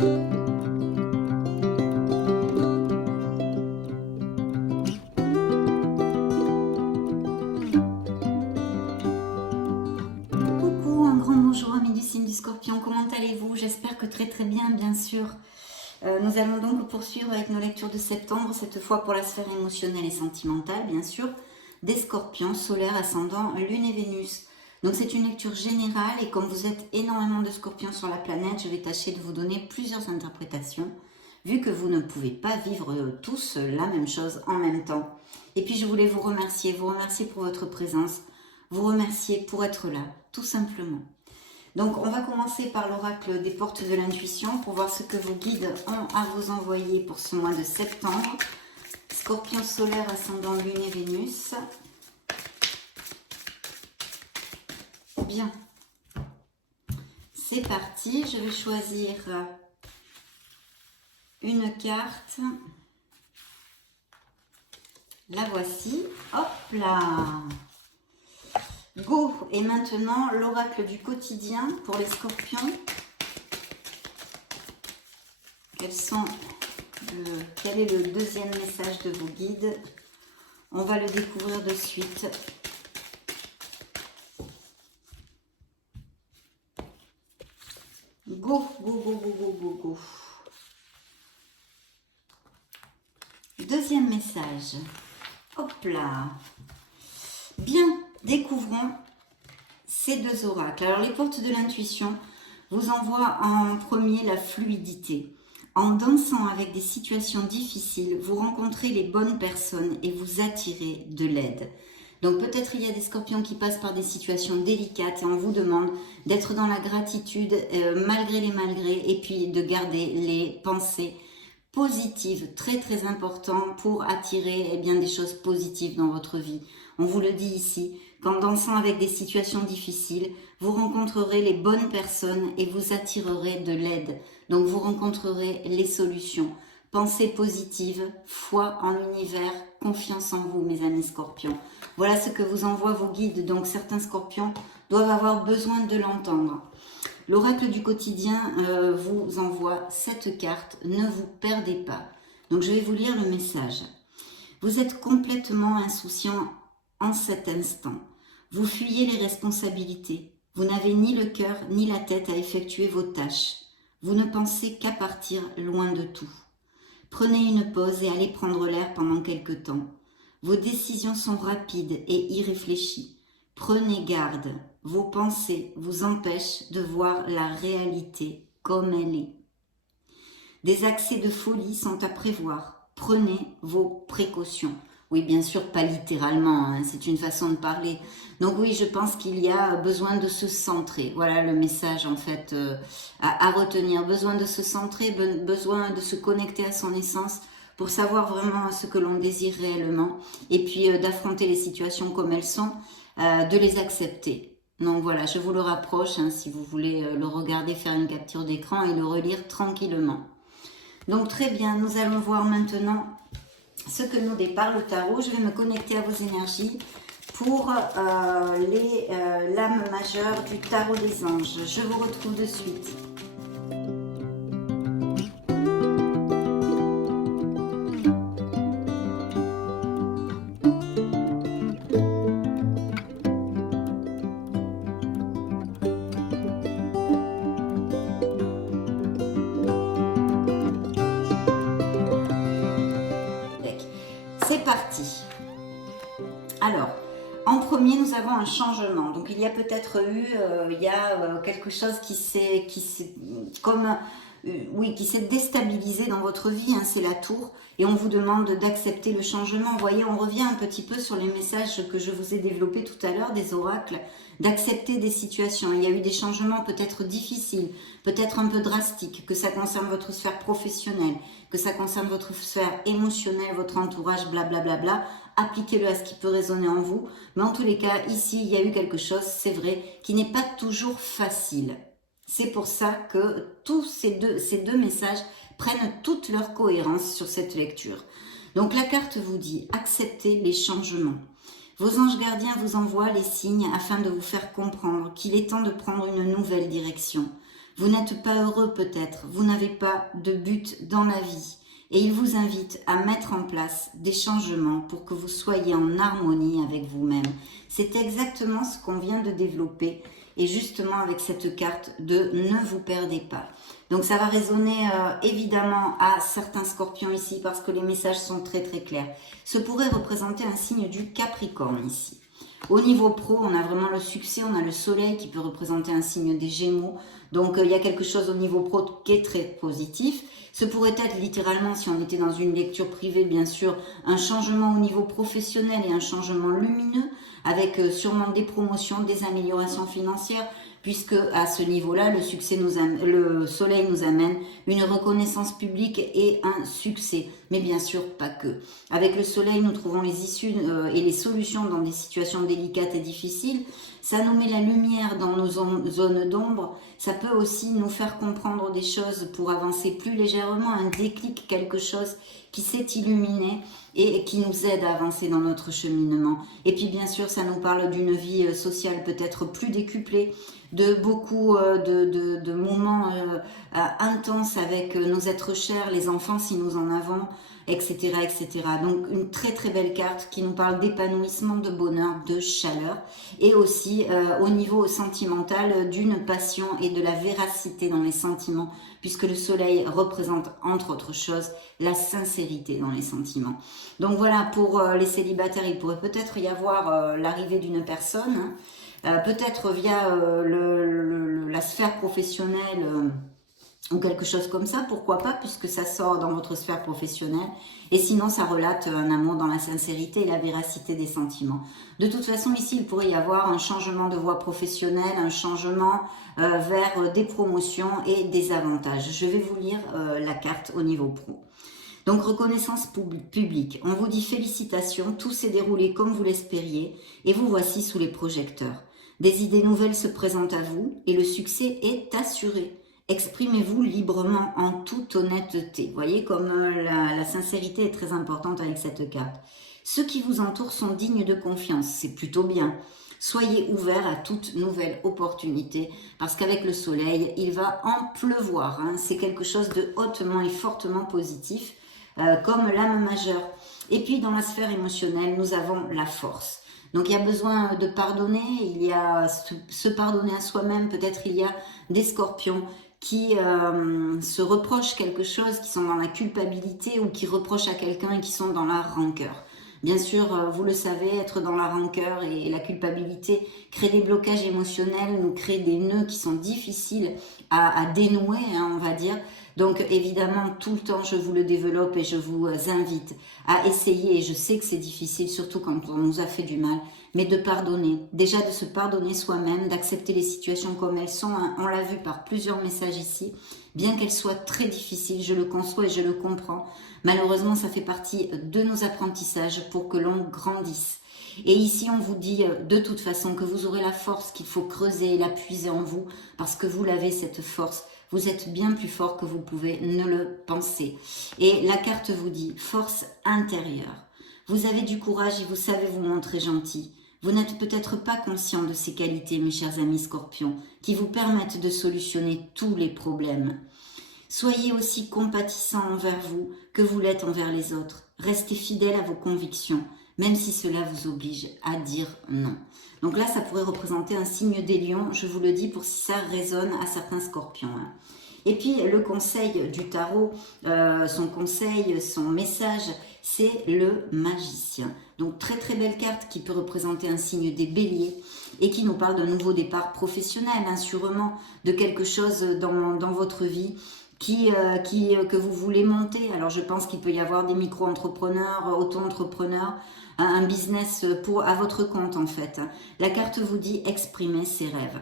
Coucou, un grand bonjour amis du signe du Scorpion, comment allez-vous? J'espère que très très bien, bien sûr. Nous allons donc poursuivre avec nos lectures de septembre, cette fois pour la sphère émotionnelle et sentimentale, bien sûr, des Scorpions, solaire, ascendant, Lune et Vénus. Donc c'est une lecture générale et comme vous êtes énormément de Scorpions sur la planète, je vais tâcher de vous donner plusieurs interprétations, vu que vous ne pouvez pas vivre tous la même chose en même temps. Et puis je voulais vous remercier pour votre présence, vous remercier pour être là, tout simplement. Donc on va commencer par l'oracle des portes de l'intuition pour voir ce que vos guides ont à vous envoyer pour ce mois de septembre. Scorpion solaire, ascendant Lune et Vénus. Bien, c'est parti, je vais choisir une carte. La voici, hop là. Go! Et maintenant, l'oracle du quotidien pour les Scorpions. Quel est le deuxième message de vos guides? On va le découvrir de suite. Go, go, go, go, go, go, go. Deuxième message. Hop là. Bien, découvrons ces deux oracles. Alors, les portes de l'intuition vous envoient en premier la fluidité. En dansant avec des situations difficiles, vous rencontrez les bonnes personnes et vous attirez de l'aide. Donc peut-être il y a des Scorpions qui passent par des situations délicates et on vous demande d'être dans la gratitude malgré les malgrés et puis de garder les pensées positives, très très important pour attirer des choses positives dans votre vie. On vous le dit ici, qu'en dansant avec des situations difficiles, vous rencontrerez les bonnes personnes et vous attirerez de l'aide. Donc vous rencontrerez les solutions. Pensée positive, foi en l'univers, confiance en vous mes amis Scorpions. Voilà ce que vous envoient vos guides, donc certains Scorpions doivent avoir besoin de l'entendre. L'oracle du quotidien vous envoie cette carte, ne vous perdez pas. Donc je vais vous lire le message. Vous êtes complètement insouciant en cet instant. Vous fuyez les responsabilités. Vous n'avez ni le cœur ni la tête à effectuer vos tâches. Vous ne pensez qu'à partir loin de tout. Prenez une pause et allez prendre l'air pendant quelque temps. Vos décisions sont rapides et irréfléchies. Prenez garde. Vos pensées vous empêchent de voir la réalité comme elle est. Des accès de folie sont à prévoir. Prenez vos précautions. Oui, bien sûr, pas littéralement, hein, c'est une façon de parler. Donc oui, je pense qu'il y a besoin de se centrer. Voilà le message en fait à retenir. Besoin de se centrer, besoin de se connecter à son essence pour savoir vraiment ce que l'on désire réellement. Et puis d'affronter les situations comme elles sont, de les accepter. Donc voilà, je vous le rapproche hein, si vous voulez le regarder, faire une capture d'écran et le relire tranquillement. Donc très bien, nous allons voir maintenant ce que nous départ le tarot. Je vais me connecter à vos énergies pour l'âme majeure du tarot des anges. Je vous retrouve de suite. C'est parti. Alors, en premier, nous avons un changement. Donc, il y a peut-être eu, quelque chose qui s'est déstabilisé dans votre vie. Hein, c'est la tour. Et on vous demande d'accepter le changement. Vous voyez, on revient un petit peu sur les messages que je vous ai développés tout à l'heure, des oracles, d'accepter des situations. Il y a eu des changements peut-être difficiles, peut-être un peu drastiques, que ça concerne votre sphère professionnelle, que ça concerne votre sphère émotionnelle, votre entourage, blablabla. Appliquez-le à ce qui peut résonner en vous. Mais en tous les cas, ici, il y a eu quelque chose, c'est vrai, qui n'est pas toujours facile. C'est pour ça que tous ces deux messages prennent toute leur cohérence sur cette lecture. Donc la carte vous dit « Acceptez les changements ». Vos anges gardiens vous envoient les signes afin de vous faire comprendre qu'il est temps de prendre une nouvelle direction. Vous n'êtes pas heureux peut-être, vous n'avez pas de but dans la vie. Et il vous invite à mettre en place des changements pour que vous soyez en harmonie avec vous-même. C'est exactement ce qu'on vient de développer et justement avec cette carte de ne vous perdez pas. Donc ça va résonner évidemment à certains scorpions ici parce que les messages sont très très clairs. Ce pourrait représenter un signe du Capricorne ici. Au niveau pro, on a vraiment le succès, on a le soleil qui peut représenter un signe des Gémeaux. Donc il y a quelque chose au niveau pro qui est très positif. Ce pourrait être littéralement, si on était dans une lecture privée, bien sûr, un changement au niveau professionnel et un changement lumineux avec sûrement des promotions, des améliorations financières, puisque à ce niveau-là, le soleil nous amène une reconnaissance publique et un succès. Mais bien sûr, pas que. Avec le soleil, nous trouvons les issues et les solutions dans des situations délicates et difficiles. Ça nous met la lumière dans nos zones d'ombre. Ça peut aussi nous faire comprendre des choses pour avancer plus légèrement, un déclic, quelque chose qui s'est illuminé et qui nous aide à avancer dans notre cheminement. Et puis bien sûr, ça nous parle d'une vie sociale peut-être plus décuplée, de beaucoup de moments intenses avec nos êtres chers, les enfants si nous en avons, etc., etc. Donc une très très belle carte qui nous parle d'épanouissement, de bonheur, de chaleur et aussi au niveau sentimental d'une passion et de la véracité dans les sentiments puisque le soleil représente entre autres choses la sincérité dans les sentiments. Donc voilà, pour les célibataires, il pourrait peut-être y avoir l'arrivée d'une personne, peut-être via la sphère professionnelle ou quelque chose comme ça, pourquoi pas, puisque ça sort dans votre sphère professionnelle. Et sinon, ça relate un amour dans la sincérité et la véracité des sentiments. De toute façon, ici, il pourrait y avoir un changement de voie professionnelle, un changement vers des promotions et des avantages. Je vais vous lire la carte au niveau pro. Donc, reconnaissance publique. On vous dit félicitations, tout s'est déroulé comme vous l'espériez et vous voici sous les projecteurs. Des idées nouvelles se présentent à vous et le succès est assuré. Exprimez-vous librement en toute honnêteté. Vous voyez comme la sincérité est très importante avec cette carte. Ceux qui vous entourent sont dignes de confiance, c'est plutôt bien. Soyez ouverts à toute nouvelle opportunité parce qu'avec le soleil, il va en pleuvoir. Hein. C'est quelque chose de hautement et fortement positif, comme l'âme majeure. Et puis dans la sphère émotionnelle, nous avons la force. Donc il y a besoin de pardonner, il y a se pardonner à soi-même, peut-être il y a des scorpions qui se reprochent quelque chose, qui sont dans la culpabilité ou qui reprochent à quelqu'un et qui sont dans la rancœur. Bien sûr, vous le savez, être dans la rancœur et la culpabilité crée des blocages émotionnels, nous crée des nœuds qui sont difficiles à dénouer, hein, on va dire. Donc évidemment, tout le temps, je vous le développe et je vous invite à essayer, et je sais que c'est difficile, surtout quand on nous a fait du mal, mais de pardonner. Déjà de se pardonner soi-même, d'accepter les situations comme elles sont. Hein. On l'a vu par plusieurs messages ici, bien qu'elles soient très difficiles, je le conçois et je le comprends. Malheureusement, ça fait partie de nos apprentissages pour que l'on grandisse. Et ici, on vous dit de toute façon que vous aurez la force qu'il faut creuser et la puiser en vous, parce que vous l'avez cette force. Vous êtes bien plus fort que vous pouvez ne le penser. Et la carte vous dit force intérieure. Vous avez du courage et vous savez vous montrer gentil. Vous n'êtes peut-être pas conscient de ces qualités, mes chers amis scorpions, qui vous permettent de solutionner tous les problèmes. Soyez aussi compatissants envers vous que vous l'êtes envers les autres. Restez fidèles à vos convictions, même si cela vous oblige à dire non. Donc là, ça pourrait représenter un signe des lions, je vous le dis pour si ça résonne à certains scorpions. Hein. Et puis le conseil du tarot, son conseil, son message, c'est le magicien. Donc très très belle carte qui peut représenter un signe des béliers et qui nous parle d'un nouveau départ professionnel, hein, sûrement de quelque chose dans votre vie que vous voulez monter. Alors je pense qu'il peut y avoir des micro-entrepreneurs, auto-entrepreneurs, un business à votre compte en fait. La carte vous dit exprimer ses rêves.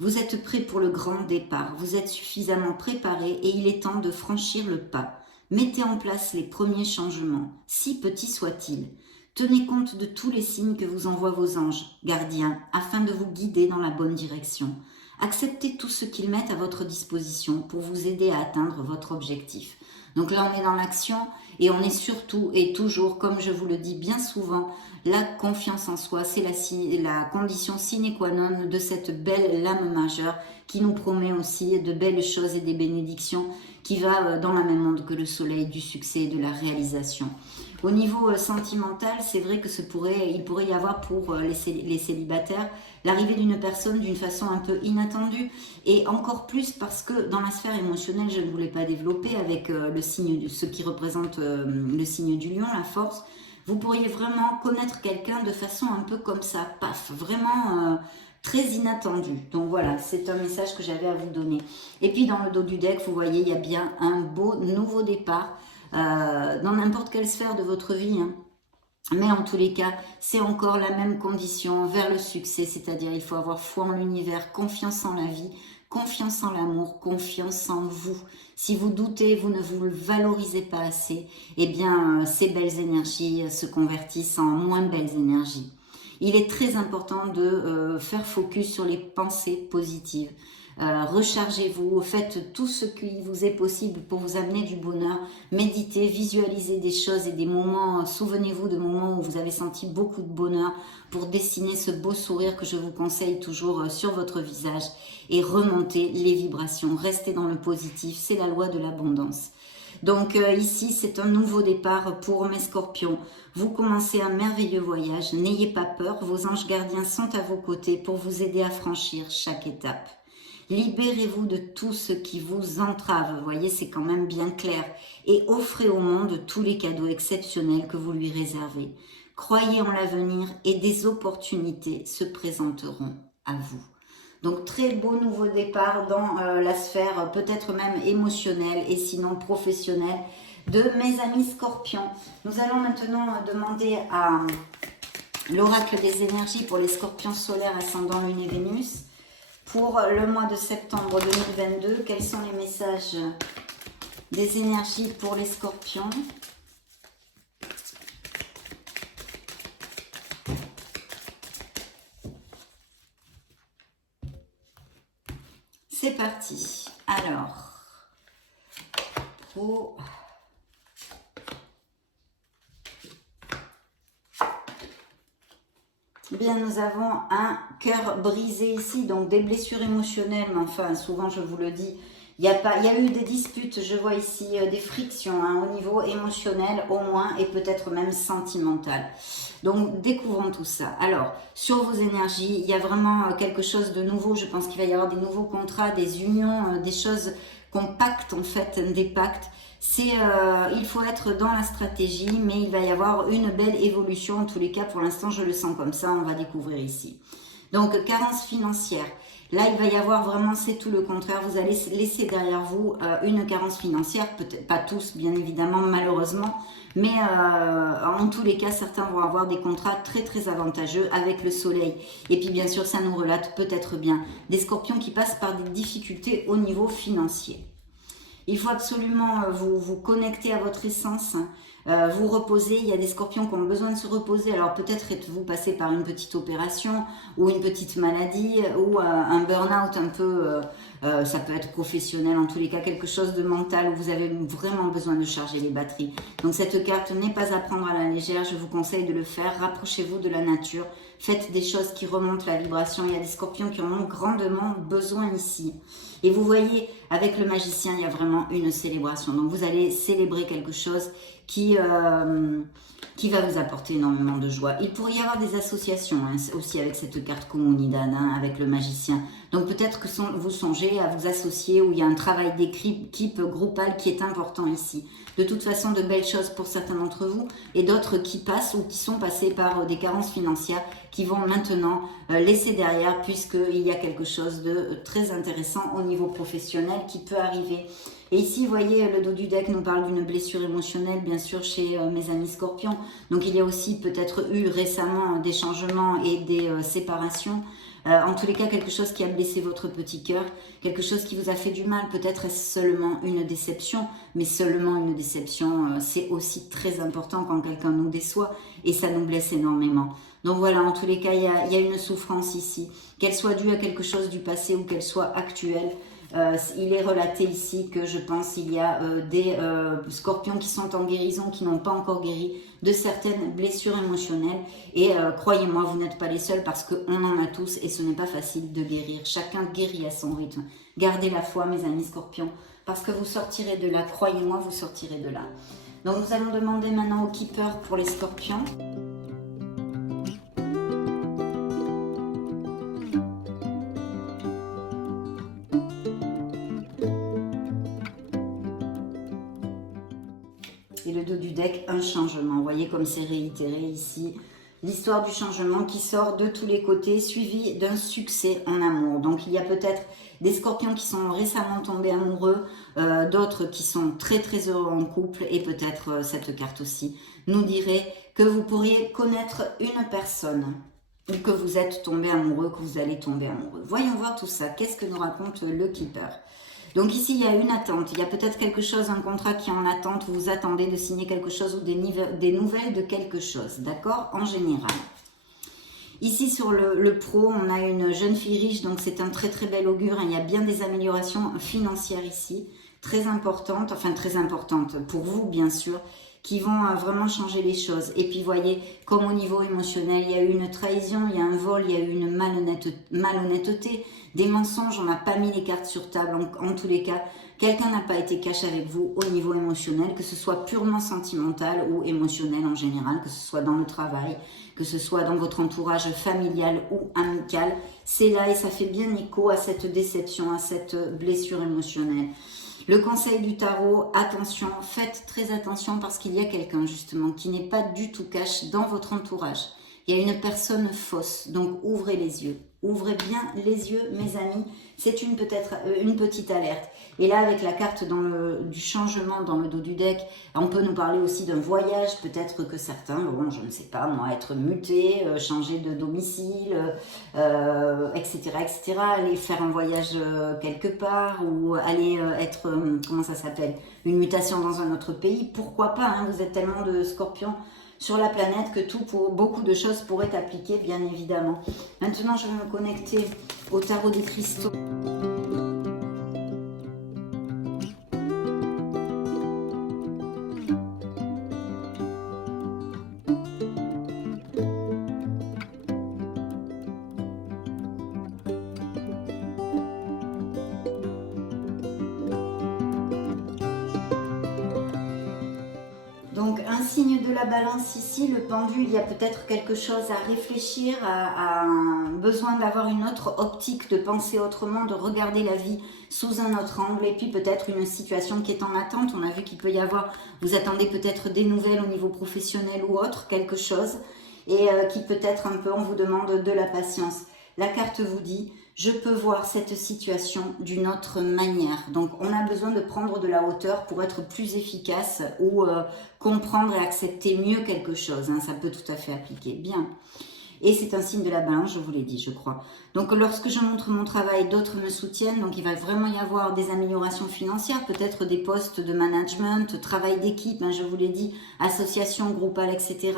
Vous êtes prêt pour le grand départ, vous êtes suffisamment préparé et il est temps de franchir le pas. Mettez en place les premiers changements, si petits soient-ils. Tenez compte de tous les signes que vous envoient vos anges, gardiens, afin de vous guider dans la bonne direction. Acceptez tout ce qu'ils mettent à votre disposition pour vous aider à atteindre votre objectif. Donc là, on est dans l'action et on est surtout et toujours, comme je vous le dis bien souvent, la confiance en soi, c'est la condition sine qua non de cette belle lame majeure qui nous promet aussi de belles choses et des bénédictions qui va dans la même onde que le soleil du succès et de la réalisation. Au niveau sentimental, c'est vrai que il pourrait y avoir pour les célibataires l'arrivée d'une personne d'une façon un peu inattendue et encore plus parce que dans la sphère émotionnelle, je ne voulais pas développer avec ce qui représente le signe du lion, la force. Vous pourriez vraiment connaître quelqu'un de façon un peu comme ça, paf, vraiment très inattendu. Donc voilà, c'est un message que j'avais à vous donner. Et puis dans le dos du deck, vous voyez, il y a bien un beau nouveau départ dans n'importe quelle sphère de votre vie. Hein. Mais en tous les cas, c'est encore la même condition vers le succès, c'est-à-dire il faut avoir foi en l'univers, confiance en la vie, confiance en l'amour, confiance en vous. Si vous doutez, vous ne vous valorisez pas assez, eh bien ces belles énergies se convertissent en moins belles énergies. Il est très important de faire focus sur les pensées positives. Rechargez-vous, faites tout ce qui vous est possible pour vous amener du bonheur, méditez, visualisez des choses et des moments, souvenez-vous de moments où vous avez senti beaucoup de bonheur pour dessiner ce beau sourire que je vous conseille toujours sur votre visage et remontez les vibrations, restez dans le positif, c'est la loi de l'abondance. Donc ici, c'est un nouveau départ pour mes scorpions. Vous commencez un merveilleux voyage, n'ayez pas peur, vos anges gardiens sont à vos côtés pour vous aider à franchir chaque étape. Libérez-vous de tout ce qui vous entrave, vous voyez, c'est quand même bien clair. Et offrez au monde tous les cadeaux exceptionnels que vous lui réservez. Croyez en l'avenir et des opportunités se présenteront à vous. Donc très beau nouveau départ dans la sphère peut-être même émotionnelle et sinon professionnelle de mes amis scorpions. Nous allons maintenant demander à l'oracle des énergies pour les scorpions solaires ascendant Lune et Vénus. Pour le mois de septembre 2022, quels sont les messages des énergies pour les scorpions? C'est parti. Alors, bien, nous avons un cœur brisé ici, donc des blessures émotionnelles, mais enfin, souvent je vous le dis, il y a eu des disputes, je vois ici des frictions hein, au niveau émotionnel au moins, et peut-être même sentimental. Donc, découvrons tout ça. Alors, sur vos énergies, il y a vraiment quelque chose de nouveau. Je pense qu'il va y avoir des nouveaux contrats, des unions, des choses compactes en fait, des pactes. Il faut être dans la stratégie, mais il va y avoir une belle évolution. En tous les cas, pour l'instant, je le sens comme ça. On va découvrir ici. Donc, carence financière. Là, il va y avoir vraiment, c'est tout le contraire. Vous allez laisser derrière vous une carence financière. Peut-être pas tous, bien évidemment, malheureusement. Mais en tous les cas, certains vont avoir des contrats très très avantageux avec le soleil. Et puis bien sûr, ça nous relate peut-être bien des scorpions qui passent par des difficultés au niveau financier. Il faut absolument vous connecter à votre essence, vous reposer. Il y a des scorpions qui ont besoin de se reposer. Alors peut-être êtes-vous passé par une petite opération ou une petite maladie ou un burn-out un peu, ça peut être professionnel, en tous les cas quelque chose de mental où vous avez vraiment besoin de charger les batteries. Donc cette carte n'est pas à prendre à la légère, je vous conseille de le faire. Rapprochez-vous de la nature, faites des choses qui remontent la vibration. Il y a des scorpions qui en ont grandement besoin ici. Et vous voyez, avec le magicien, il y a vraiment une célébration. Donc vous allez célébrer quelque chose qui va vous apporter énormément de joie. Il pourrait y avoir des associations hein, aussi avec cette carte Comunidad, hein, avec le magicien. Donc peut-être que vous songez à vous associer, où il y a un travail d'équipe groupal qui est important ici. De toute façon, de belles choses pour certains d'entre vous et d'autres qui passent ou qui sont passés par des carences financières qui vont maintenant laisser derrière, puisqu'il y a quelque chose de très intéressant au niveau professionnel qui peut arriver. Et ici, vous voyez, le dos du deck nous parle d'une blessure émotionnelle, bien sûr, chez mes amis scorpions. Donc, il y a aussi peut-être eu récemment des changements et des séparations. En tous les cas, quelque chose qui a blessé votre petit cœur, quelque chose qui vous a fait du mal, peut-être est-ce seulement une déception, mais seulement une déception, c'est aussi très important quand quelqu'un nous déçoit et ça nous blesse énormément. Donc voilà, en tous les cas, il y a une souffrance ici, qu'elle soit due à quelque chose du passé ou qu'elle soit actuelle. Il est relaté ici que je pense il y a des scorpions qui sont en guérison, qui n'ont pas encore guéri de certaines blessures émotionnelles. Et croyez-moi, vous n'êtes pas les seuls parce qu'on en a tous et ce n'est pas facile de guérir. Chacun guérit à son rythme. Gardez la foi, mes amis scorpions, parce que vous sortirez de là. Croyez-moi, vous sortirez de là. Donc nous allons demander maintenant au keeper pour les scorpions. Et le dos du deck, un changement. Vous voyez comme c'est réitéré ici. L'histoire du changement qui sort de tous les côtés, suivi d'un succès en amour. Donc il y a peut-être des scorpions qui sont récemment tombés amoureux, d'autres qui sont très très heureux en couple. Et peut-être cette carte aussi nous dirait que vous pourriez connaître une personne. Ou que vous êtes tombé amoureux, que vous allez tomber amoureux. Voyons voir tout ça. Qu'est-ce que nous raconte le keeper ? Donc ici, il y a une attente. Il y a peut-être quelque chose, un contrat qui est en attente. Vous attendez de signer quelque chose ou des nouvelles de quelque chose. D'accord ? En général. Ici, sur le pro, on a une jeune fille riche. Donc c'est un très très bel augure. Il y a bien des améliorations financières ici. Très importantes. Enfin, très importantes pour vous, bien sûr. Qui vont vraiment changer les choses. Et puis, voyez, comme au niveau émotionnel, il y a eu une trahison, il y a un vol, il y a eu une malhonnêteté, des mensonges, on n'a pas mis les cartes sur table. En tous les cas, quelqu'un n'a pas été cash avec vous au niveau émotionnel, que ce soit purement sentimental ou émotionnel en général, que ce soit dans le travail, que ce soit dans votre entourage familial ou amical. C'est là et ça fait bien écho à cette déception, à cette blessure émotionnelle. Le conseil du tarot, attention, faites très attention parce qu'il y a quelqu'un justement qui n'est pas du tout cash dans votre entourage. Il y a une personne fausse, donc ouvrez les yeux. Ouvrez bien les yeux, mes amis. C'est peut-être une petite alerte. Et là, avec la carte du changement dans le dos du deck, on peut nous parler aussi d'un voyage. Peut-être que certains, bon, je ne sais pas, moi, être mutés, changer de domicile, etc., etc. Aller faire un voyage quelque part ou aller être, comment ça s'appelle, une mutation dans un autre pays. Pourquoi pas, hein, vous êtes tellement de scorpions sur la planète que beaucoup de choses pourraient appliquer, bien évidemment. Maintenant, je vais me connecter au tarot des cristaux. Donc un signe de la balance ici, le pendule, il y a peut-être quelque chose à réfléchir, à un besoin d'avoir une autre optique, de penser autrement, de regarder la vie sous un autre angle et puis peut-être une situation qui est en attente. On a vu qu'il peut y avoir, vous attendez peut-être des nouvelles au niveau professionnel ou autre, quelque chose et qui peut-être un peu, on vous demande de la patience. La carte vous dit, je peux voir cette situation d'une autre manière. Donc, on a besoin de prendre de la hauteur pour être plus efficace ou comprendre et accepter mieux quelque chose. Hein, ça peut tout à fait appliquer. Bien. Et c'est un signe de la balance, je vous l'ai dit, je crois. Donc, lorsque je montre mon travail, d'autres me soutiennent. Donc, il va vraiment y avoir des améliorations financières, peut-être des postes de management, travail d'équipe, hein, je vous l'ai dit, association, groupale, etc.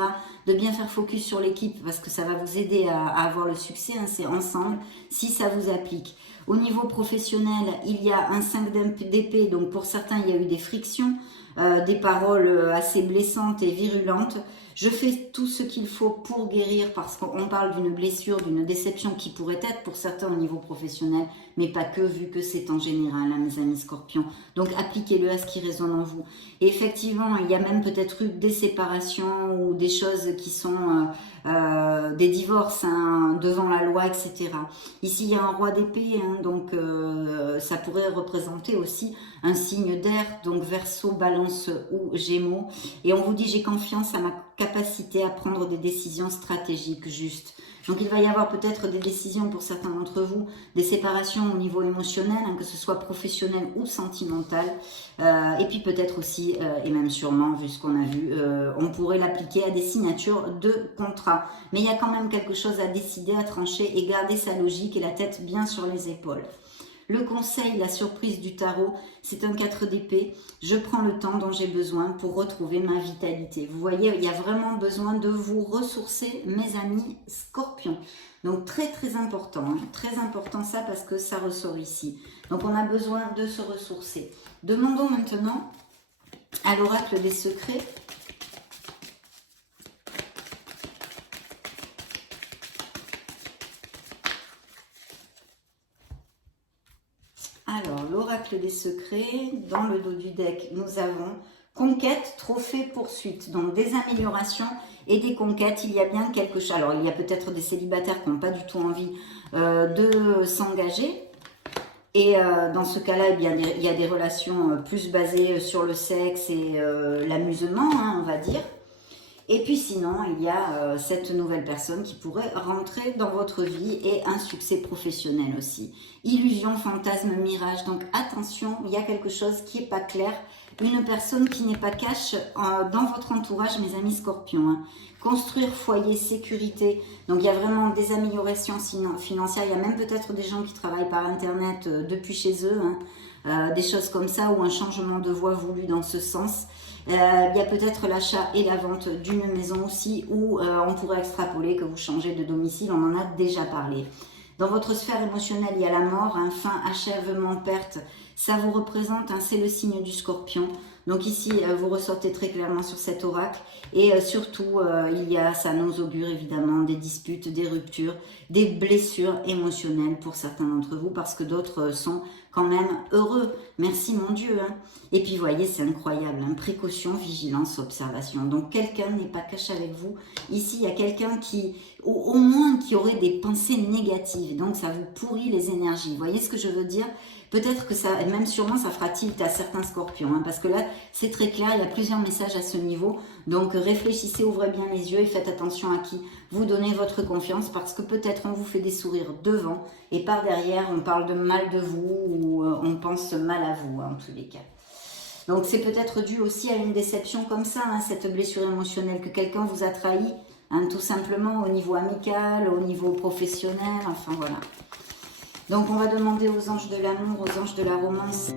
De bien faire focus sur l'équipe parce que ça va vous aider à avoir le succès. Hein, c'est ensemble, si ça vous applique. Au niveau professionnel, il y a un 5 d'épée. Donc, pour certains, il y a eu des frictions, des paroles assez blessantes et virulentes. Je fais tout ce qu'il faut pour guérir parce qu'on parle d'une blessure, d'une déception qui pourrait être pour certains au niveau professionnel, mais pas que vu que c'est en général, hein, mes amis scorpions. Donc appliquez-le à ce qui résonne en vous. Et effectivement, il y a même peut-être eu des séparations ou des choses qui sont des divorces hein, devant la loi, etc. Ici, il y a un roi d'épée, hein, donc ça pourrait représenter aussi un signe d'air, donc Verseau, Balance ou Gémeaux. Et on vous dit, j'ai confiance à ma capacité à prendre des décisions stratégiques justes. Donc il va y avoir peut-être des décisions pour certains d'entre vous, des séparations au niveau émotionnel, que ce soit professionnel ou sentimental. Et puis peut-être aussi, et même sûrement, vu ce qu'on a vu, on pourrait l'appliquer à des signatures de contrats. Mais il y a quand même quelque chose à décider, à trancher et garder sa logique et la tête bien sur les épaules. Le conseil, la surprise du tarot, c'est un 4 d'épée. Je prends le temps dont j'ai besoin pour retrouver ma vitalité. Vous voyez, il y a vraiment besoin de vous ressourcer, mes amis scorpions. Donc très très important, très important ça parce que ça ressort ici. Donc on a besoin de se ressourcer. Demandons maintenant à l'oracle des secrets. Alors, l'oracle des secrets, dans le dos du deck, nous avons conquête, trophée, poursuite. Donc, des améliorations et des conquêtes, il y a bien quelque chose. Alors, il y a peut-être des célibataires qui n'ont pas du tout envie de s'engager. Et dans ce cas-là, eh bien, il y a des relations plus basées sur le sexe et l'amusement, on va dire. Et puis sinon, il y a cette nouvelle personne qui pourrait rentrer dans votre vie et un succès professionnel aussi. Illusion, fantasme, mirage. Donc attention, il y a quelque chose qui n'est pas clair. Une personne qui n'est pas cash dans votre entourage, mes amis scorpions. Construire foyer, sécurité. Donc il y a vraiment des améliorations financières. Il y a même peut-être des gens qui travaillent par Internet depuis chez eux. Des choses comme ça ou un changement de voie voulu dans ce sens. Il y a peut-être l'achat et la vente d'une maison aussi où on pourrait extrapoler que vous changez de domicile, on en a déjà parlé. Dans votre sphère émotionnelle, il y a la mort, fin, achèvement, perte. Ça vous représente, c'est le signe du scorpion. Donc ici, vous ressortez très clairement sur cet oracle. Et surtout, ça nous augure évidemment des disputes, des ruptures, des blessures émotionnelles pour certains d'entre vous, parce que d'autres sont quand même heureux. Merci mon Dieu. Et puis, vous voyez, c'est incroyable. Précaution, vigilance, observation. Donc, quelqu'un n'est pas caché avec vous. Ici, il y a quelqu'un qui, au moins, qui aurait des pensées négatives. Donc, ça vous pourrit les énergies. Vous voyez ce que je veux dire ? Peut-être que ça, même sûrement, ça fera tilt à certains scorpions. Parce que là, c'est très clair, il y a plusieurs messages à ce niveau. Donc, réfléchissez, ouvrez bien les yeux et faites attention à qui vous donnez votre confiance. Parce que peut-être on vous fait des sourires devant et par derrière, on parle de mal de vous ou on pense mal à vous, en tous les cas. Donc, c'est peut-être dû aussi à une déception comme ça, cette blessure émotionnelle, que quelqu'un vous a trahi, tout simplement au niveau amical, au niveau professionnel, enfin voilà. Donc, on va demander aux anges de l'amour, aux anges de la romance.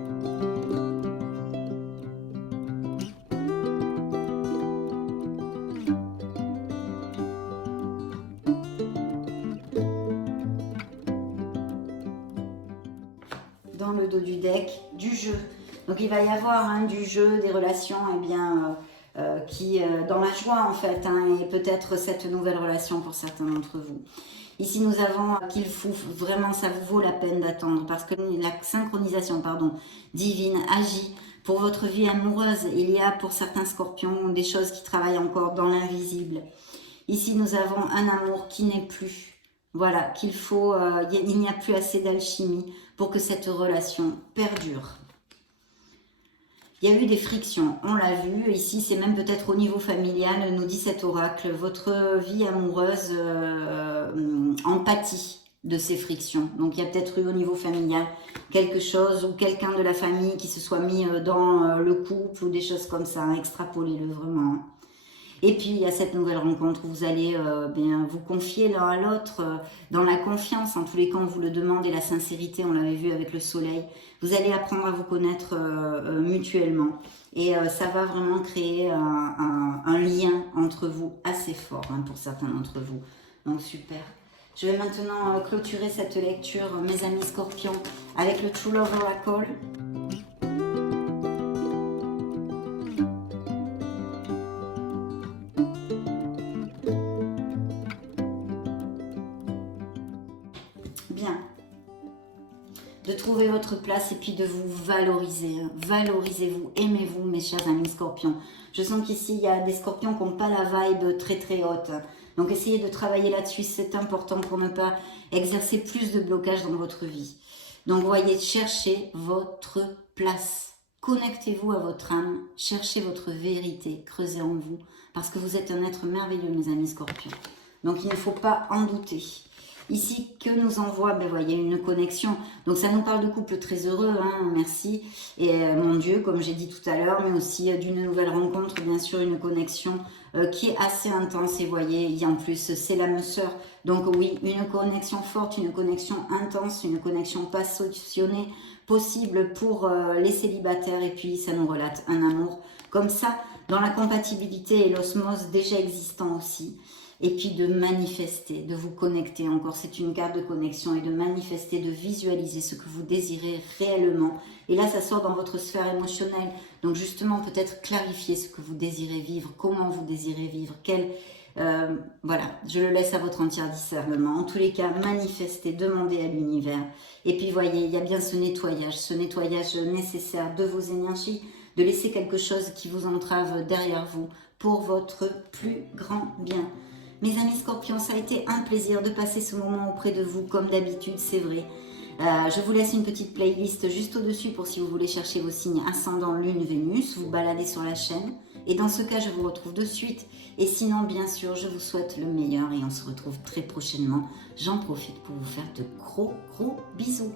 Dans le dos du deck, du jeu. Donc, il va y avoir du jeu, des relations, qui dans la joie en fait, et peut-être cette nouvelle relation pour certains d'entre vous. Ici, nous avons qu'il faut vraiment, ça vous vaut la peine d'attendre parce que la synchronisation divine agit pour votre vie amoureuse. Il y a pour certains scorpions des choses qui travaillent encore dans l'invisible. Ici, nous avons un amour qui n'est plus. Voilà, qu'il faut, il n'y a plus assez d'alchimie pour que cette relation perdure. Il y a eu des frictions, on l'a vu. Ici, c'est même peut-être au niveau familial, nous dit cet oracle. Votre vie amoureuse en pâtit de ces frictions. Donc, il y a peut-être eu au niveau familial quelque chose ou quelqu'un de la famille qui se soit mis dans le couple ou des choses comme ça. Extrapolez-le vraiment. Et puis, il y a cette nouvelle rencontre où vous allez vous confier l'un à l'autre dans la confiance. En tous les cas, on vous le demande et la sincérité, on l'avait vu avec le soleil. Vous allez apprendre à vous connaître mutuellement. Et ça va vraiment créer un lien entre vous assez fort pour certains d'entre vous. Donc, super. Je vais maintenant clôturer cette lecture, mes amis scorpions, avec le True Love Oracle. Bien. De trouver votre place et puis de vous valoriser. Valorisez-vous, aimez-vous, mes chers amis scorpions. Je sens qu'ici, il y a des scorpions qui n'ont pas la vibe très très haute. Donc, essayez de travailler là-dessus, c'est important pour ne pas exercer plus de blocage dans votre vie. Donc, voyez, cherchez votre place. Connectez-vous à votre âme, cherchez votre vérité, creusez en vous, parce que vous êtes un être merveilleux, mes amis scorpions. Donc il ne faut pas en douter. Ici, que nous envoie, ben, voyez, une connexion. Donc ça nous parle de couple très heureux, hein, merci. Et mon Dieu, comme j'ai dit tout à l'heure, mais aussi d'une nouvelle rencontre, bien sûr, une connexion qui est assez intense. Et voyez, en plus, c'est l'âme sœur. Donc oui, une connexion forte, une connexion intense, une connexion passionnée, possible pour les célibataires. Et puis ça nous relate un amour comme ça, dans la compatibilité et l'osmose déjà existant aussi. Et puis de manifester, de vous connecter encore, c'est une carte de connexion, et de manifester, de visualiser ce que vous désirez réellement. Et là, ça sort dans votre sphère émotionnelle. Donc justement, peut-être clarifier ce que vous désirez vivre, comment vous désirez vivre, voilà, je le laisse à votre entier discernement. En tous les cas, manifestez, demandez à l'univers. Et puis voyez, il y a bien ce nettoyage nécessaire de vos énergies, de laisser quelque chose qui vous entrave derrière vous pour votre plus grand bien. Mes amis scorpions, ça a été un plaisir de passer ce moment auprès de vous, comme d'habitude, c'est vrai. Je vous laisse une petite playlist juste au-dessus pour si vous voulez chercher vos signes ascendant, lune, Vénus, vous baladez sur la chaîne. Et dans ce cas, je vous retrouve de suite. Et sinon, bien sûr, je vous souhaite le meilleur et on se retrouve très prochainement. J'en profite pour vous faire de gros bisous.